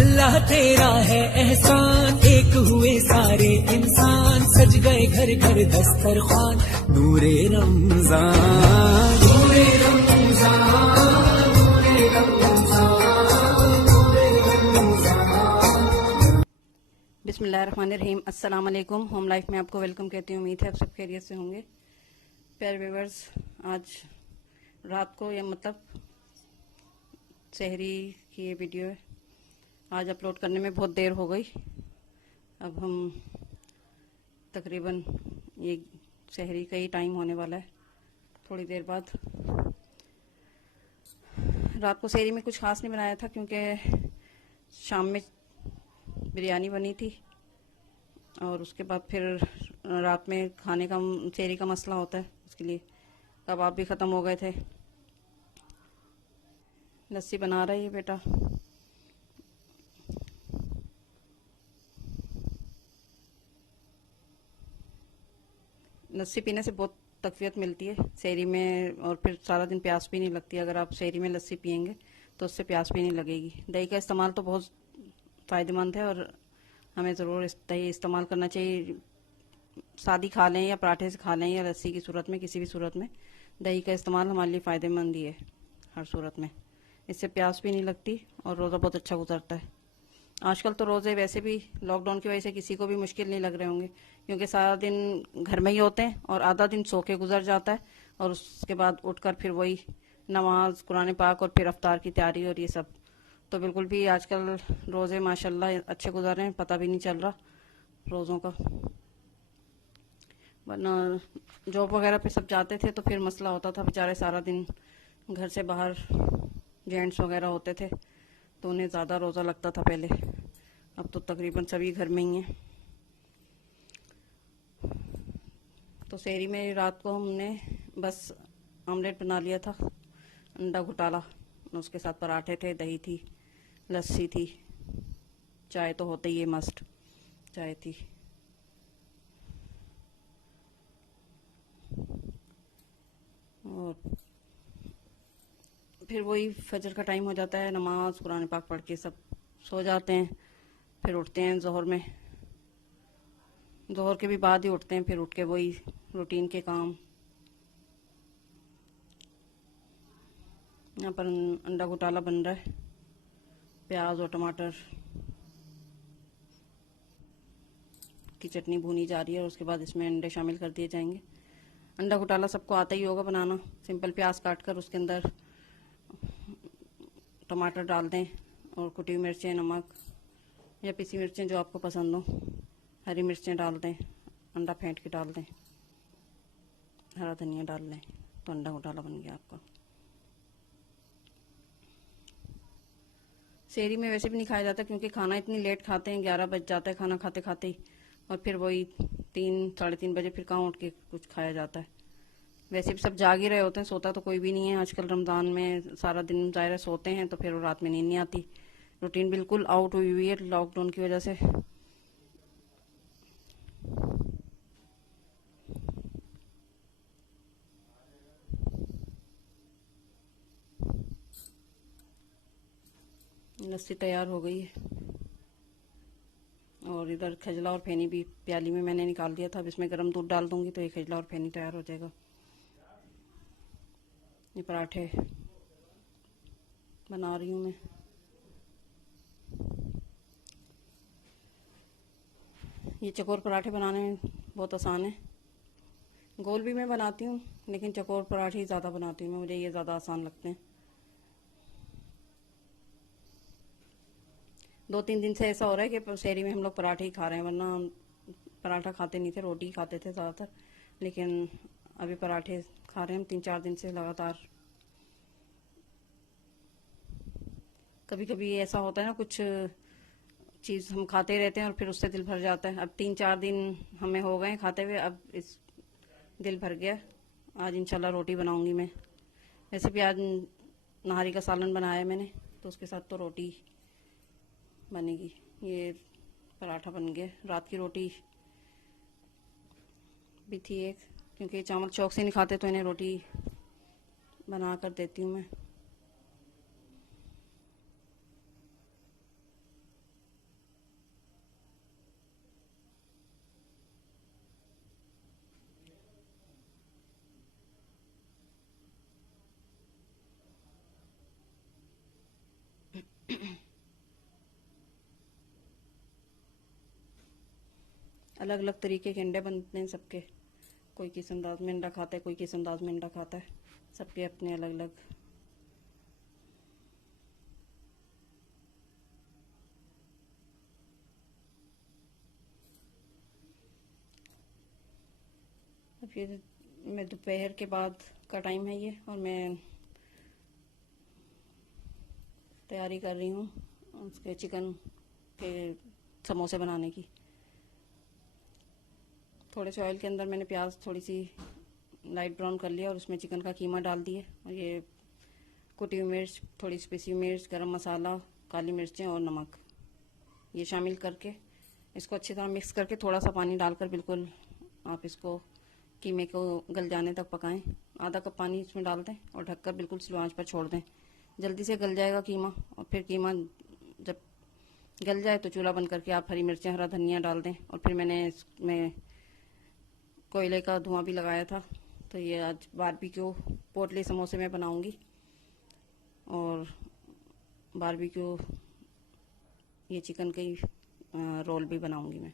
अल्लाह तेरा है एहसान, एक हुए सारे इंसान, सज गए घर घर दस्तरखान, नूरे रमजान, नूरे रमजान, नूरे रमजान, नूरे रमजान। बिस्मिल्लाहिर्रहमानिर्रहीम। अस्सलाम वालेकुम। होम लाइफ में आपको वेलकम कहती हूँ। उम्मीद है आप सब खैरियत से होंगे। प्यारे व्यूअर्स, आज रात को या मतलब सहरी की ये वीडियो है, आज अपलोड करने में बहुत देर हो गई। अब हम तकरीबन ये सहरी का ही टाइम होने वाला है, थोड़ी देर बाद। रात को सहरी में कुछ खास नहीं बनाया था क्योंकि शाम में बिरयानी बनी थी और उसके बाद फिर रात में खाने का सहरी का मसला होता है, उसके लिए कबाब भी ख़त्म हो गए थे। लस्सी बना रही है बेटा। लस्सी पीने से बहुत तकवीयत मिलती है सहरी में, और फिर सारा दिन प्यास भी नहीं लगती। अगर आप सहरी में लस्सी पियेंगे तो उससे प्यास भी नहीं लगेगी। दही का इस्तेमाल तो बहुत फ़ायदेमंद है और हमें ज़रूर दही इस्तेमाल करना चाहिए। सादी खा लें या पराठे से खा लें या लस्सी की सूरत में, किसी भी सूरत में दही का इस्तेमाल हमारे लिए फ़ायदेमंद ही है हर सूरत में। इससे प्यास भी नहीं लगती और रोज़ा बहुत अच्छा गुजरता है। आजकल तो रोज़े वैसे भी लॉकडाउन की वजह से किसी को भी मुश्किल नहीं लग रहे होंगे, क्योंकि सारा दिन घर में ही होते हैं और आधा दिन सो के गुजर जाता है और उसके बाद उठकर फिर वही नमाज, कुरान पाक और फिर अफ्तार की तैयारी और ये सब। तो बिल्कुल भी आजकल रोज़े माशाल्लाह अच्छे गुजर रहे हैं, पता भी नहीं चल रहा रोज़ों का। वरना जॉब वगैरह पे सब जाते थे तो फिर मसला होता था, बेचारे सारा दिन घर से बाहर जेंट्स वगैरह होते थे तो उन्हें ज़्यादा रोज़ा लगता था पहले। अब तो तकरीबन सभी घर में ही हैं। तो सहरी में रात को हमने बस ऑमलेट बना लिया था, अंडा घुटाला, उसके साथ पराठे थे, दही थी, लस्सी थी, चाय तो होते ही है, मस्ट चाय थी। और फिर वही फजर का टाइम हो जाता है, नमाज कुरान पाक पढ़ के सब सो जाते हैं। फिर उठते हैं जोहर में, जोहर के भी बाद ही उठते हैं। फिर उठ के वही रूटीन के काम। यहाँ पर अंडा घोटाला बन रहा है, प्याज और टमाटर की चटनी भुनी जा रही है और उसके बाद इसमें अंडे शामिल कर दिए जाएंगे। अंडा घोटाला सबको आता ही होगा बनाना। सिंपल प्याज काट कर उसके अंदर टमाटर डाल दें और कुटी हुई मिर्चें, नमक या पिसी मिर्चें जो आपको पसंद हो, हरी मिर्चें डाल दें, अंडा फेंट के डाल दें, हरा धनिया डाल लें, तो अंडा घोटाला बन गया आपका। सहरी में वैसे भी नहीं खाया जाता क्योंकि खाना इतनी लेट खाते हैं, 11 बज जाता है खाना खाते खाते ही, और फिर वही 3 साढ़े 3 बजे फिर कहाँ उठ के कुछ खाया जाता है। वैसे भी सब जाग ही रहे होते हैं, सोता तो कोई भी नहीं है आजकल। रमज़ान में सारा दिन ज़ाहिर सोते हैं तो फिर रात में नींद नहीं आती। रूटीन बिल्कुल आउट हुई हुई है लॉकडाउन की वजह से। लस्सी तैयार हो गई है और इधर खजला और फेनी भी प्याली में मैंने निकाल दिया था। अब इसमें गर्म दूध डाल दूंगी तो ये खजला और फेनी तैयार हो जाएगा। ये पराठे बना रही हूँ मैं। ये चकोर पराठे बनाने में बहुत आसान है। गोल भी मैं बनाती हूँ लेकिन चकोर पराठे ही ज़्यादा बनाती हूँ मैं, मुझे ये ज़्यादा आसान लगते हैं। 2-3 दिन से ऐसा हो रहा है कि सहरी में हम लोग पराठे ही खा रहे हैं, वरना हम पराठा खाते नहीं थे, रोटी खाते थे ज़्यादातर। लेकिन अभी पराठे खा रहे हैं हम 3-4 दिन से लगातार। कभी कभी ऐसा होता है ना, कुछ चीज़ हम खाते रहते हैं और फिर उससे दिल भर जाता है। अब 3-4 दिन हमें हो गए खाते हुए, अब इस दिल भर गया। आज इंशाल्लाह रोटी बनाऊंगी मैं। वैसे भी आज नहारी का सालन बनाया मैंने तो उसके साथ तो रोटी बनेगी। ये पराठा बन गया। रात की रोटी भी थी एक, क्योंकि चावल चौक से नहीं खाते तो इन्हें रोटी बना कर देती हूँ मैं। अलग अलग तरीके के अंडे बनते हैं सबके, कोई किस अंदाज में अंडा खाता है, कोई किस अंदाज में अंडा खाता है, सबके अपने अलग अलग। फिर मैं दोपहर के बाद का टाइम है ये, और मैं तैयारी कर रही हूँ उसके चिकन के समोसे बनाने की। थोड़े से ऑयल के अंदर मैंने प्याज थोड़ी सी लाइट ब्राउन कर लिया और उसमें चिकन का कीमा डाल दिए, और ये कुटी हुई मिर्च, थोड़ी सी पिसी हुई मिर्च, गरम मसाला, काली मिर्चें और नमक ये शामिल करके इसको अच्छी तरह मिक्स करके थोड़ा सा पानी डालकर बिल्कुल आप इसको कीमे को गल जाने तक पकाएं। आधा कप पानी इसमें डाल दें और ढककर बिल्कुल स्लो आंच पर छोड़ दें। जल्दी से गल जाएगा कीमा, और फिर कीमा जब गल जाए तो चूल्हा बंद करके आप हरी मिर्चें, हरा धनिया डाल दें। और फिर मैंने इसमें कोयले का धुआं भी लगाया था, तो ये आज बारबेक्यू पोटली समोसे मैं बनाऊंगी, और बारबेक्यू ये चिकन के रोल भी बनाऊंगी मैं।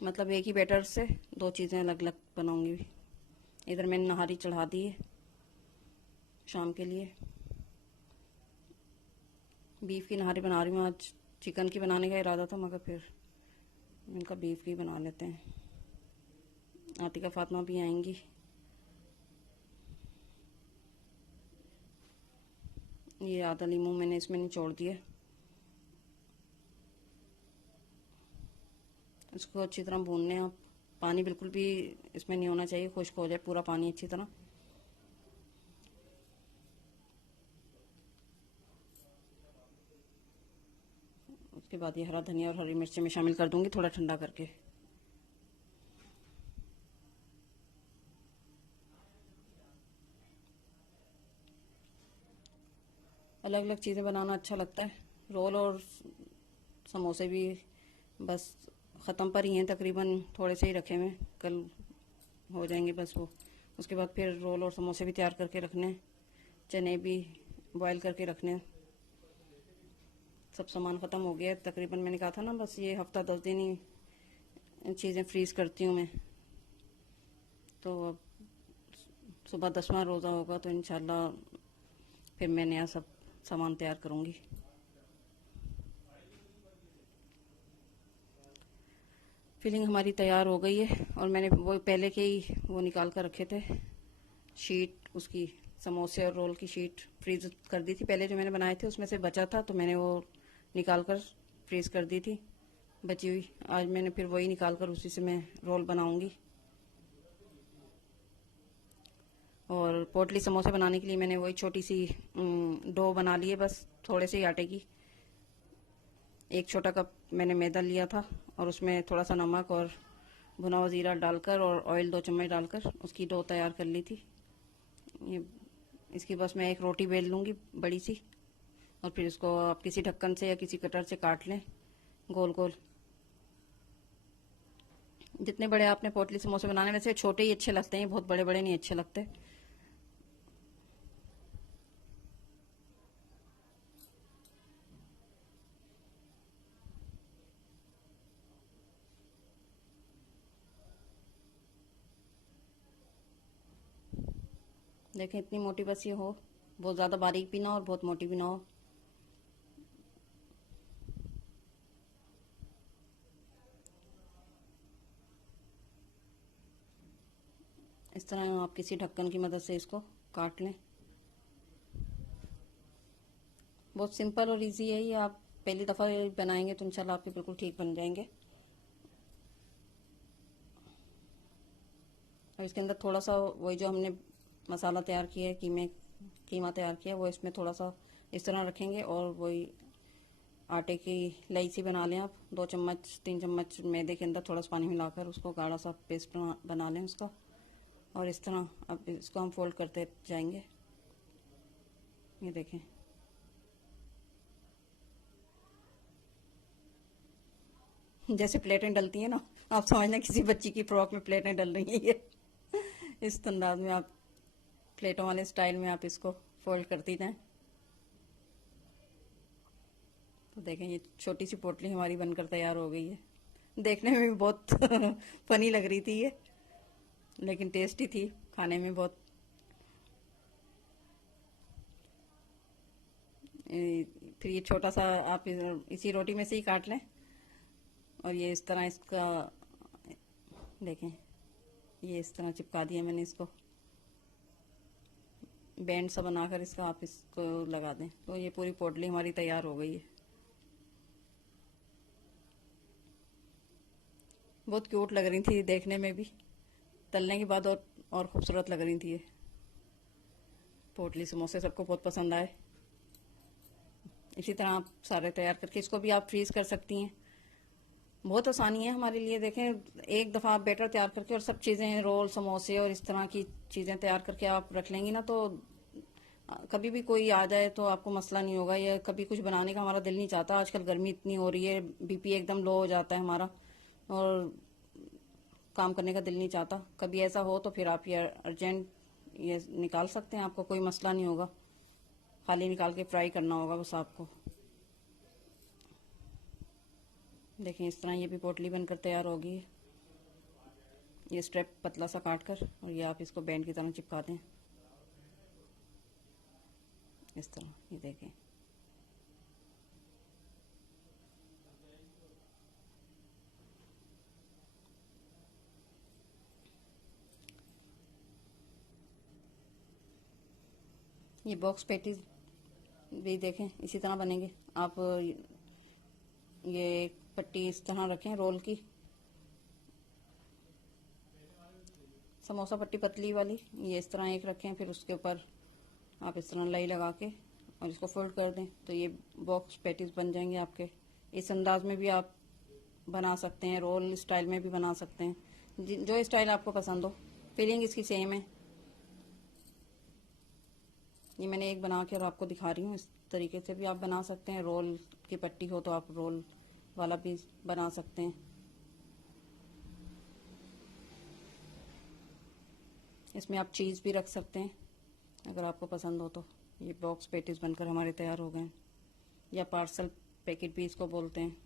मतलब एक ही बैटर से दो चीज़ें अलग अलग बनाऊंगी। इधर मैंने नहारी चढ़ा दी है शाम के लिए। बीफ की नहारी बना रही हूँ आज, चिकन की बनाने का इरादा था मगर फिर इनका बीफ की बना लेते हैं। आतिका फातिमा भी आएंगी। ये आधा लीमू मैंने इसमें निचोड़ दिया, इसको अच्छी तरह भूनने आप। पानी बिल्कुल भी इसमें नहीं होना चाहिए, खुश्क हो जाए पूरा पानी अच्छी तरह। उसके बाद ये हरा धनिया और हरी मिर्ची में शामिल कर दूंगी थोड़ा ठंडा करके। अलग अलग चीज़ें बनाना अच्छा लगता है। रोल और समोसे भी बस ख़त्म पर ही हैं तकरीबन, थोड़े से ही रखे हुए, कल हो जाएंगे बस वो। उसके बाद फिर रोल और समोसे भी तैयार करके रखने, चने भी बॉईल करके रखने। सब सामान ख़त्म हो गया तकरीबन। मैंने कहा था ना बस ये हफ्ता 10 दिन ही चीज़ें फ्रीज़ करती हूँ मैं। तो अब सुबह 10वां रोज़ा होगा तो इंशाल्लाह फिर मैं नया सब सामान तैयार करूँगी। फिलिंग हमारी तैयार हो गई है, और मैंने वो पहले के ही वो निकाल कर रखे थे शीट, उसकी समोसे और रोल की शीट फ्रीज कर दी थी पहले। जो मैंने बनाए थे उसमें से बचा था तो मैंने वो निकाल कर फ्रीज कर दी थी बची हुई। आज मैंने फिर वही निकाल कर उसी से मैं रोल बनाऊंगी। और पोटली समोसे बनाने के लिए मैंने वही छोटी सी डो बना ली है, बस थोड़े से ही आटे की। 1 छोटा कप मैंने मैदा लिया था और उसमें थोड़ा सा नमक और भुना हुआ जीरा डालकर और ऑयल 2 चम्मच डालकर उसकी डो तैयार कर ली थी। ये इसकी बस मैं एक रोटी बेल लूँगी बड़ी सी, और फिर इसको आप किसी ढक्कन से या किसी कटर से काट लें गोल गोल। जितने बड़े आपने पोटली समोसे बनाने, वैसे छोटे ही अच्छे लगते हैं, बहुत बड़े बड़े नहीं अच्छे लगते। देखें इतनी मोटी बस ये हो, बहुत ज़्यादा बारीक भी ना हो और बहुत मोटी भी ना हो। इस तरह आप किसी ढक्कन की मदद से इसको काट लें। बहुत सिंपल और इजी है ये, आप पहली दफ़ा बनाएंगे तो इंशाल्लाह आपके बिल्कुल ठीक बन जाएंगे। और इसके अंदर थोड़ा सा वही जो हमने मसाला तैयार किया है, कीमा तैयार किया है, वो इसमें थोड़ा सा इस तरह रखेंगे। और वही आटे की लई सी बना लें आप, 2 चम्मच 3 चम्मच मैदे के अंदर थोड़ा सा पानी मिलाकर उसको गाढ़ा सा पेस्ट बना लें उसका। और इस तरह अब इसको हम फोल्ड करते जाएंगे। ये देखें, जैसे प्लेटें डलती हैं ना, आप समझ लें किसी बच्ची की फ्रॉक में प्लेटें डल रही हैं ये। इस अंदाज में आप प्लेटों वाले स्टाइल में आप इसको फोल्ड करती जाएं। तो देखें ये छोटी सी पोटली हमारी बनकर तैयार हो गई है। देखने में भी बहुत फनी लग रही थी ये, लेकिन टेस्टी थी खाने में बहुत। फिर ये छोटा सा आप इसी रोटी में से ही काट लें और ये इस तरह इसका देखें, ये इस तरह चिपका दिया मैंने इसको, बैंड सा बनाकर इसका आप इसको लगा दें तो ये पूरी पोटली हमारी तैयार हो गई है। बहुत क्यूट लग रही थी देखने में भी, तलने के बाद और खूबसूरत लग रही थी ये पोटली। समोसे सबको बहुत पसंद आए। इसी तरह आप सारे तैयार करके इसको भी आप फ्रीज कर सकती हैं। बहुत आसानी है हमारे लिए। देखें, एक दफ़ा आप बैटर तैयार करके और सब चीज़ें, रोल, समोसे और इस तरह की चीज़ें तैयार करके आप रख लेंगी ना, तो कभी भी कोई आ जाए तो आपको मसला नहीं होगा। या कभी कुछ बनाने का हमारा दिल नहीं चाहता, आजकल गर्मी इतनी हो रही है, बीपी एकदम लो हो जाता है हमारा और काम करने का दिल नहीं चाहता। कभी ऐसा हो तो फिर आप ये अर्जेंट ये निकाल सकते हैं, आपको कोई मसला नहीं होगा। खाली निकाल के फ्राई करना होगा बस आपको। देखें, इस तरह ये भी पोटली बनकर तैयार होगी। ये स्ट्रेप पतला सा काट कर और ये आप इसको बैंड की तरह चिपका दें इस तरह। ये देखें, ये बॉक्स पैटीज भी देखें इसी तरह बनेंगे। आप ये एक पट्टी इस तरह रखें रोल की, समोसा पट्टी पतली वाली, ये इस तरह एक रखें। फिर उसके ऊपर आप इस तरह लाई लगा के और इसको फोल्ड कर दें तो ये बॉक्स पैटीज बन जाएंगे आपके। इस अंदाज में भी आप बना सकते हैं, रोल स्टाइल में भी बना सकते हैं, जो स्टाइल आपको पसंद हो। फिलिंग इसकी सेम है। ये मैंने एक बना के और आपको दिखा रही हूँ। इस तरीके से भी आप बना सकते हैं। रोल की पट्टी हो तो आप रोल वाला भी बना सकते हैं। इसमें आप चीज़ भी रख सकते हैं अगर आपको पसंद हो तो। ये बॉक्स पैटीज बनकर हमारे तैयार हो गए, या पार्सल पैकेट भी इसको बोलते हैं।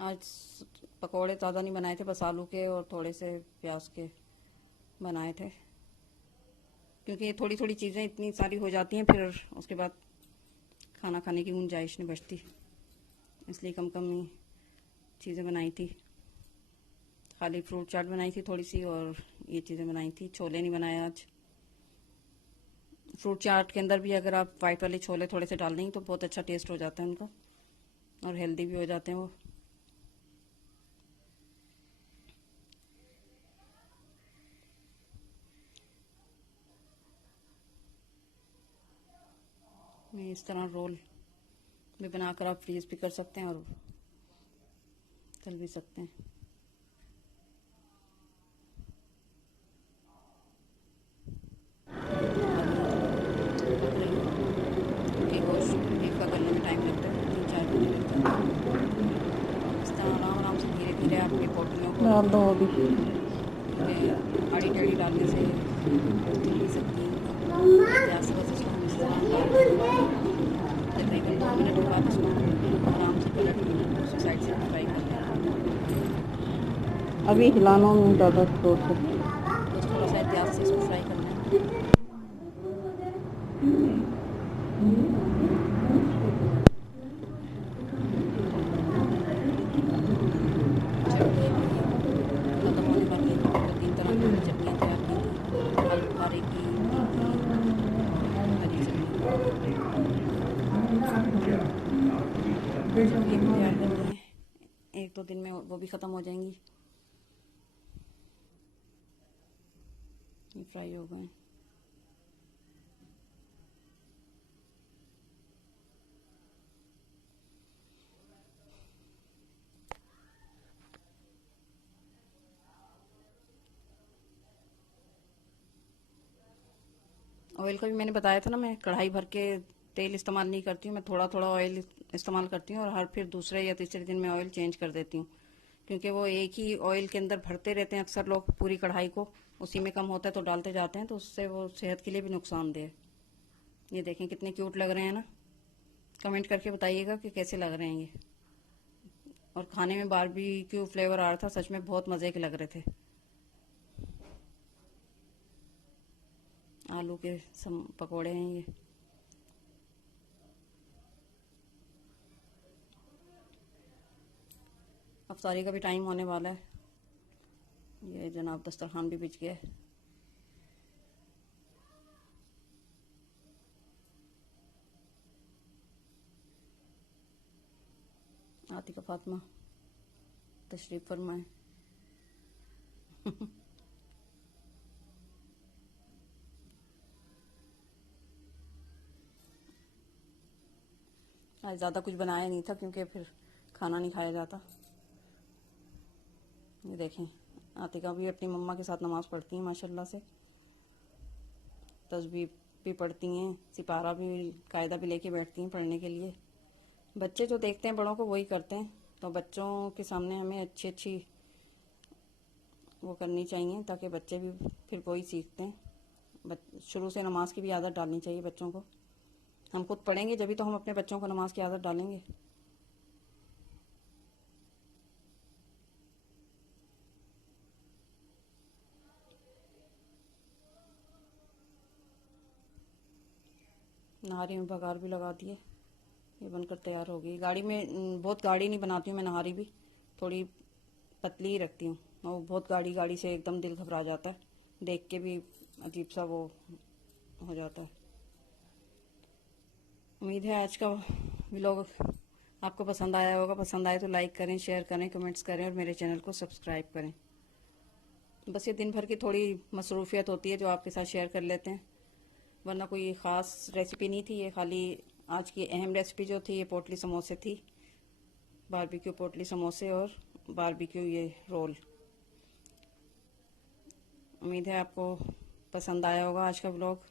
आज पकोड़े ज़्यादा नहीं बनाए थे, बस आलू के और थोड़े से प्याज के बनाए थे, क्योंकि ये थोड़ी थोड़ी चीज़ें इतनी सारी हो जाती हैं, फिर उसके बाद खाना खाने की गुंजाइश नहीं बचती, इसलिए कम कम ही चीज़ें बनाई थी। खाली फ्रूट चाट बनाई थी थोड़ी सी और ये चीज़ें बनाई थी। छोले नहीं बनाए आज। फ्रूट चाट के अंदर भी अगर आप वाइट वाले छोले थोड़े से डाल देंगे तो बहुत अच्छा टेस्ट हो जाता है उनका और हेल्दी भी हो जाते हैं वो। मैं इस तरह रोल भी बनाकर आप फ्रीज भी कर सकते हैं और तल भी सकते हैं। क्योंकि गोश्त बीफ का गलने में टाइम लगता है, 3-4 घंटे लगता है। इस तरह आराम आराम से धीरे धीरे आप ये पोटलियों को डाल दो अभी। आड़ी टेढ़ी डालने से हिल भी सकती हैं। प्याज से बस इसको हम इस तरह तकरीबन 2 मिनट के बाद इसको आराम से पलट दूसरी साइड से फ्राई कर लें। अभी हिलाना नहीं ज़्यादा जोर से। बस थोड़ा सा प्याज से इसको फ्राई करना है। चटनी खत्म होने वाली है। 2-3 तरह की हमने चटनियाँ तैयार की थी, आलू बुखारे की, हरी चटनी भी तैयार करनी है। 1-2 दिन में वो भी ख़त्म हो जाएंगी। ये फ्राई हो गए। ऑयल का भी मैंने बताया था ना, मैं कढ़ाई भर के तेल इस्तेमाल नहीं करती हूँ, मैं थोड़ा थोड़ा ऑयल इस्तेमाल करती हूँ और हर फिर दूसरे या तीसरे दिन मैं ऑयल चेंज कर देती हूँ, क्योंकि वो एक ही ऑयल के अंदर भरते रहते हैं अक्सर लोग पूरी कढ़ाई को, उसी में कम होता है तो डालते जाते हैं, तो उससे वो सेहत के लिए भी नुकसानदेह है। ये देखें कितने क्यूट लग रहे हैं ना, कमेंट करके बताइएगा कि कैसे लग रहे हैं ये। और खाने में बारबेक्यू फ्लेवर आ रहा था, सच में बहुत मज़े के लग रहे थे। आलू के पकोड़े हैं ये। अफ्तारी का भी टाइम होने वाला है। ये जनाब दस्तरखान भी बिछ गया है। आतिका फातिमा तशरीफ फरमाए। आज ज़्यादा कुछ बनाया नहीं था क्योंकि फिर खाना नहीं खाया जाता। ये देखें आतिका भी अपनी मम्मा के साथ नमाज़ पढ़ती हैं माशाल्लाह से, तस्बीह भी पढ़ती हैं, सिपारा भी कायदा भी लेके बैठती हैं पढ़ने के लिए। बच्चे जो देखते हैं बड़ों को वही करते हैं, तो बच्चों के सामने हमें अच्छी अच्छी वो करनी चाहिए ताकि बच्चे भी फिर वही सीखते हैं। शुरू से नमाज की भी आदत डालनी चाहिए बच्चों को। हम खुद पढ़ेंगे जभी तो हम अपने बच्चों को नमाज की आदत डालेंगे। नहारी में बघार भी लगा दिए, ये बनकर तैयार हो गई। गाड़ी में बहुत गाढ़ी नहीं बनाती हूँ मैं नहारी भी, थोड़ी पतली ही रखती हूँ, और बहुत गाढ़ी से एकदम दिल घबरा जाता है, देख के भी अजीब सा वो हो जाता है। उम्मीद है आज का व्लॉग आपको पसंद आया होगा। पसंद आए तो लाइक करें, शेयर करें, कमेंट्स करें और मेरे चैनल को सब्सक्राइब करें। बस ये दिन भर की थोड़ी मसरूफियत होती है जो आपके साथ शेयर कर लेते हैं, वरना कोई ख़ास रेसिपी नहीं थी। ये खाली आज की अहम रेसिपी जो थी ये पोटली समोसे थी, बारबेक्यू पोटली समोसे और बारबेक्यू ये रोल। उम्मीद है आपको पसंद आया होगा आज का व्लॉग।